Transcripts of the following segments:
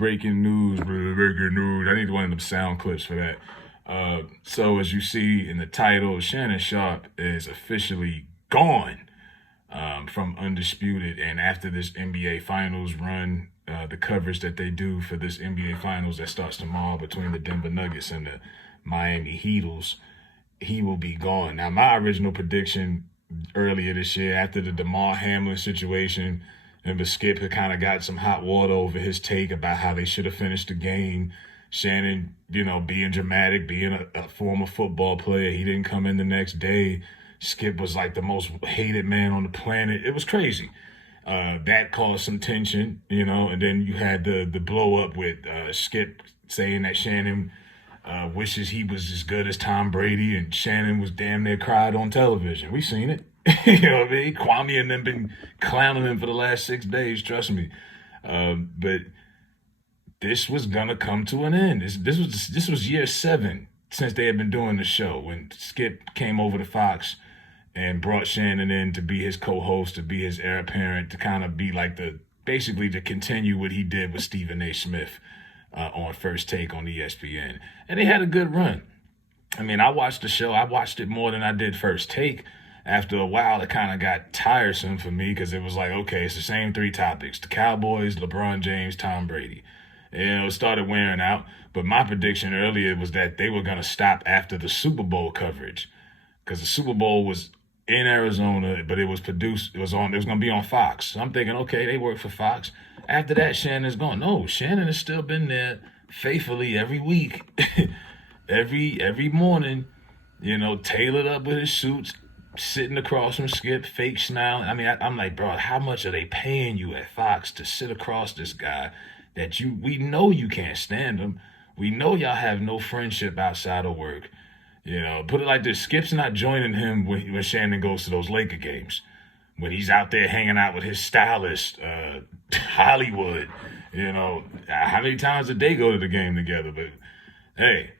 breaking news. Breaking news. I need one of them sound clips for that. So as you see in the title, Shannon Sharpe is officially gone from Undisputed. And after this NBA Finals run, the coverage that they do for this NBA Finals that starts tomorrow between the Denver Nuggets and the Miami Heatles, he will be gone. Now, my original prediction earlier this year, after the DeMar Hamlin situation, remember Skip had kind of got some hot water over his take about how they should have finished the game. Shannon, being dramatic, being a former football player, he didn't come in the next day. Skip was like the most hated man on the planet. It was crazy. That caused some tension, and then you had the blow up with Skip saying that Shannon wishes he was as good as Tom Brady, and Shannon was damn near cried on television. We seen it. You know what I mean? Kwame and them been clowning him for the last 6 days, trust me. But this was gonna come to an end. This was year 7 since they had been doing the show, when Skip came over to Fox and brought Shannon in to be his co-host, to be his heir apparent, to kind of be like basically to continue what he did with Stephen A. Smith on First Take on ESPN. And they had a good run. I mean, I watched the show. I watched it more than I did First Take. After a while, it kind of got tiresome for me because it was like, okay, it's the same 3 topics: the Cowboys, LeBron James, Tom Brady. It started wearing out. But my prediction earlier was that they were going to stop after the Super Bowl coverage, because the Super Bowl was in Arizona, but it was produced. It was going to be on Fox. So I'm thinking, okay, they work for Fox. After that, Shannon's gone. No, Shannon has still been there faithfully every week, every morning, tailored up with his suits, sitting across from Skip, fake smiling. I mean, I'm like, bro, how much are they paying you at Fox to sit across this guy that we know you can't stand him? We know y'all have no friendship outside of work. Put it like this: Skip's not joining him when Shannon goes to those Laker games, when he's out there hanging out with his stylist, Hollywood. How many times did they go to the game together? But hey,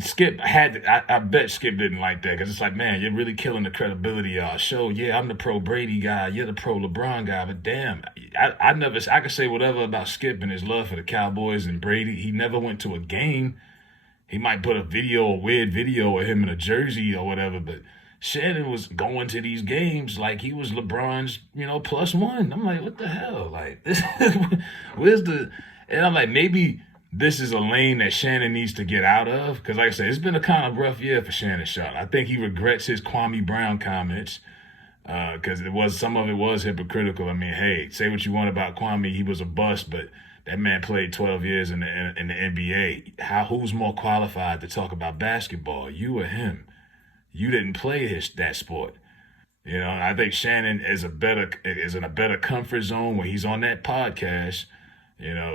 Skip I bet Skip didn't like that, because it's like, man, you're really killing the credibility of our show. Yeah, I'm the pro Brady guy, you're the pro LeBron guy, but damn, I could say whatever about Skip and his love for the Cowboys and Brady. He never went to a game. He might put a weird video of him in a jersey or whatever, but Shannon was going to these games like he was LeBron's, +1. I'm like, what the hell? Like, this, and I'm like, maybe this is a lane that Shannon needs to get out of, because like I said, it's been a kind of rough year for Shannon Sharpe. I think he regrets his Kwame Brown comments, because some of it was hypocritical. I mean, hey, say what you want about Kwame, he was a bust, but that man played 12 years in the NBA. Who's more qualified to talk about basketball, you or him? You didn't play that sport. I think Shannon is in a better comfort zone when he's on that podcast.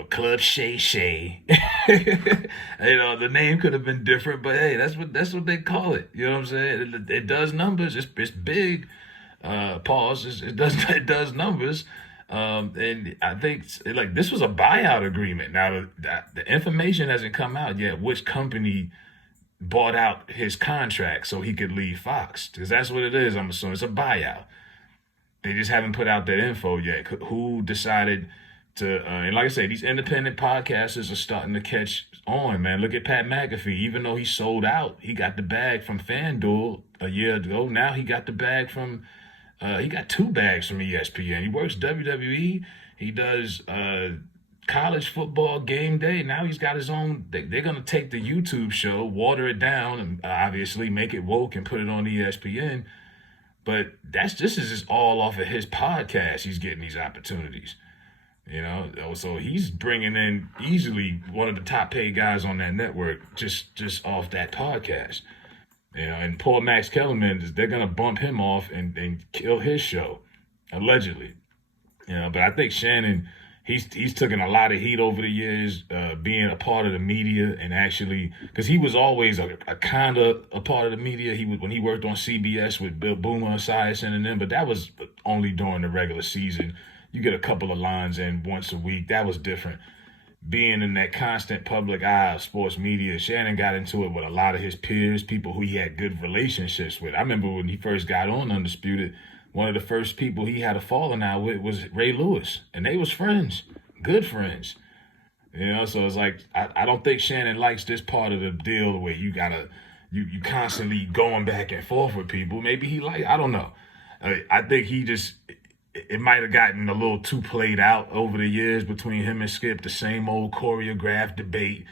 Club Shay Shay. The name could have been different, but hey, that's what they call it. You know what I'm saying? It does numbers. It's big. Pause. It does numbers. And I think this was a buyout agreement. Now the information hasn't come out yet which company bought out his contract so he could leave Fox, because that's what it is. I'm assuming it's a buyout. They just haven't put out that info yet. Who decided to? And like I say, these independent podcasters are starting to catch on, man. Look at Pat McAfee. Even though he sold out, he got the bag from FanDuel a year ago. Now he got the bag from. He got 2 bags from ESPN. He works WWE. He does college football game day. Now he's got his own. They're going to take the YouTube show, water it down, and obviously make it woke and put it on ESPN. But this is just all off of his podcast. He's getting these opportunities. So he's bringing in easily one of the top paid guys on that network just off that podcast. And poor Max Kellerman, they're going to bump him off and kill his show, allegedly. But I think Shannon, he's taken a lot of heat over the years, being a part of the media, and actually, because he was always a kind of a part of the media. When he worked on CBS with Bill Boomer, Esiason, and them, but that was only during the regular season. You get a couple of lines in once a week. That was different. Being in that constant public eye of sports media, Shannon got into it with a lot of his peers, people who he had good relationships with. I remember when he first got on Undisputed, one of the first people he had a falling out with was Ray Lewis, and they was friends, good friends. You know, so it's like I don't think Shannon likes this part of the deal where you constantly going back and forth with people. Maybe he I don't know. I think he just it might have gotten a little too played out over the years between him and Skip. The same old choreographed debate.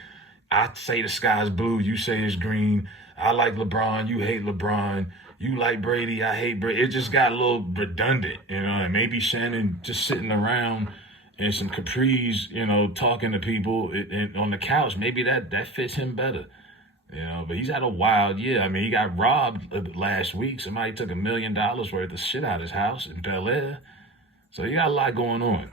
I say the sky's blue, you say it's green. I like LeBron, you hate LeBron. You like Brady, I hate Brady. It just got a little redundant, you know. And maybe Shannon just sitting around in some capris, you know, talking to people on the couch. Maybe that fits him better, you know. But he's had a wild year. I mean, he got robbed last week. Somebody took $1 million worth of shit out of his house in Bel Air. So he got a lot going on.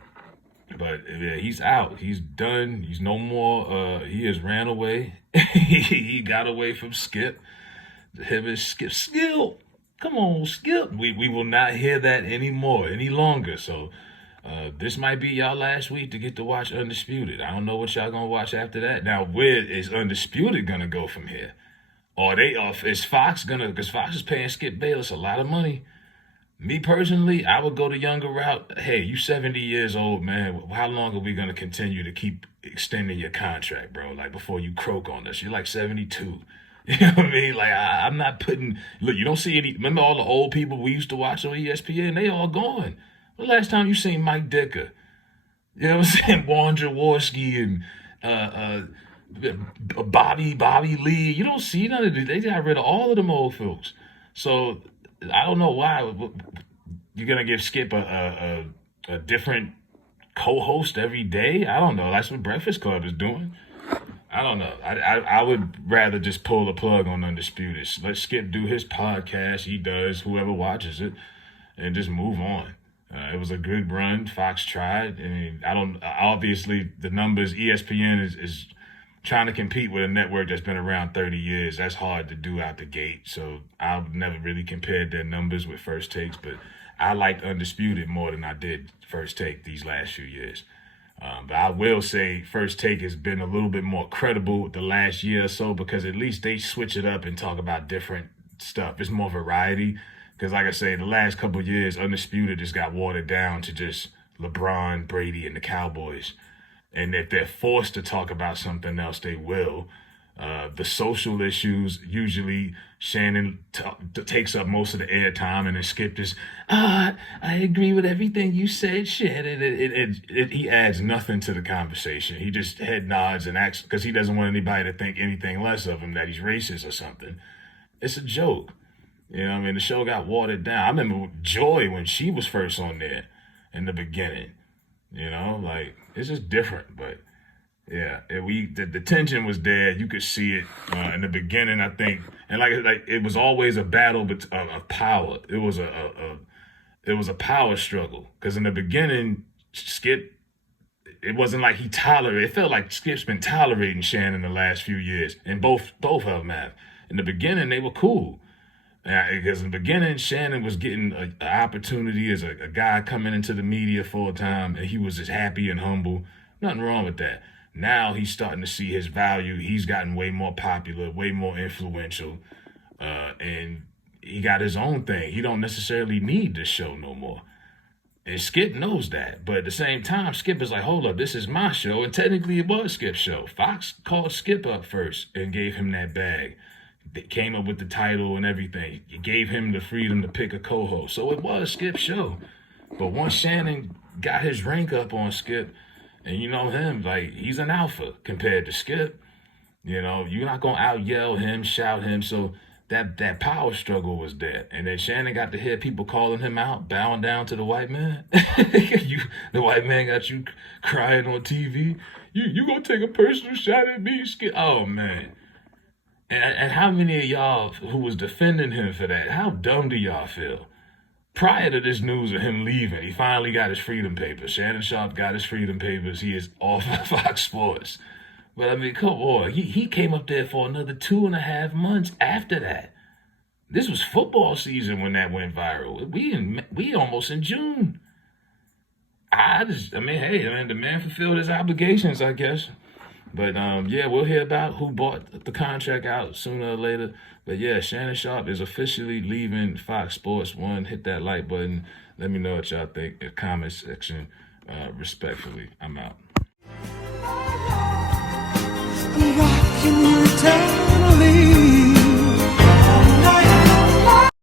But yeah, he's out. He's done. He's no more. He has ran away. He got away from Skip. Him and Skip. Skip. Come on, Skip. We will not hear that anymore, any longer. So this might be y'all last week to get to watch Undisputed. I don't know what y'all gonna watch after that. Now, where is Undisputed gonna go from here? Or is Fox gonna? Because Fox is paying Skip Bayless a lot of money. Me personally, I would go the younger route. Hey, you 70 years old, man. How long are we going to continue to keep extending your contract, bro? Like, before you croak on us. You're like 72. You know what I mean? Like, I'm not putting... Look, you don't see any... Remember all the old people we used to watch on ESPN? They all gone. The last time you seen Mike Dicker? You know what I'm saying? Warren Jaworski and Bobby Lee. You don't see none of these. They got rid of all of them old folks. So... I don't know why you're gonna give Skip a different co-host every day. I don't know. That's what Breakfast Club is doing. I don't know. I would rather just pull the plug on Undisputed. Let Skip do his podcast. He does. Whoever watches it, and just move on. It was a good run. Fox tried. I mean, obviously the numbers. ESPN is trying to compete with a network that's been around 30 years. That's hard to do out the gate. So I've never really compared their numbers with First Takes, but I liked Undisputed more than I did First Take these last few years. But I will say First Take has been a little bit more credible the last year or so, because at least they switch it up and talk about different stuff. It's more variety. Because like I say, the last couple of years, Undisputed just got watered down to just LeBron, Brady, and the Cowboys. And if they're forced to talk about something else, they will. The social issues, usually Shannon takes up most of the airtime, and then Skip just, I agree with everything you said, Shannon. He adds nothing to the conversation. He just head nods and acts, because he doesn't want anybody to think anything less of him, that he's racist or something. It's a joke. You know what I mean? The show got watered down. I remember Joy when she was first on there in the beginning. You know, like, it's just different. But yeah, the tension was there. You could see it in the beginning, I think, and like it was always a battle of power. It was a power struggle, because in the beginning, Skip, it wasn't like he tolerated. It felt like Skip's been tolerating Shannon the last few years, and both of them have. In the beginning, they were cool. Because in the beginning, Shannon was getting an opportunity as a guy coming into the media full time, and he was just happy and humble. Nothing wrong with that. Now he's starting to see his value. He's gotten way more popular, way more influential, and he got his own thing. He don't necessarily need this show no more. And Skip knows that. But at the same time, Skip is like, hold up, this is my show. And technically it was Skip's show. Fox called Skip up first and gave him that bag. They came up with the title and everything. It gave him the freedom to pick a co-host. So it was Skip's show. But once Shannon got his rank up on Skip, and you know him, like, he's an alpha compared to Skip. You know, you're not going to out-yell him, shout him. So that power struggle was there. And then Shannon got to hear people calling him out, bowing down to the white man. The white man got you crying on TV. You going to take a personal shot at me, Skip? Oh, man. And how many of y'all who was defending him for that, how dumb do y'all feel? Prior to this news of him leaving, he finally got his freedom papers. Shannon Sharpe got his freedom papers. He is off of Fox Sports. But, I mean, come on. He came up there for another 2.5 months after that. This was football season when that went viral. We almost in June. The man fulfilled his obligations, I guess. But, yeah, we'll hear about who bought the contract out sooner or later. But, yeah, Shannon Sharpe is officially leaving Fox Sports 1. Hit that like button. Let me know what y'all think in the comment section. Respectfully, I'm out. Can you tell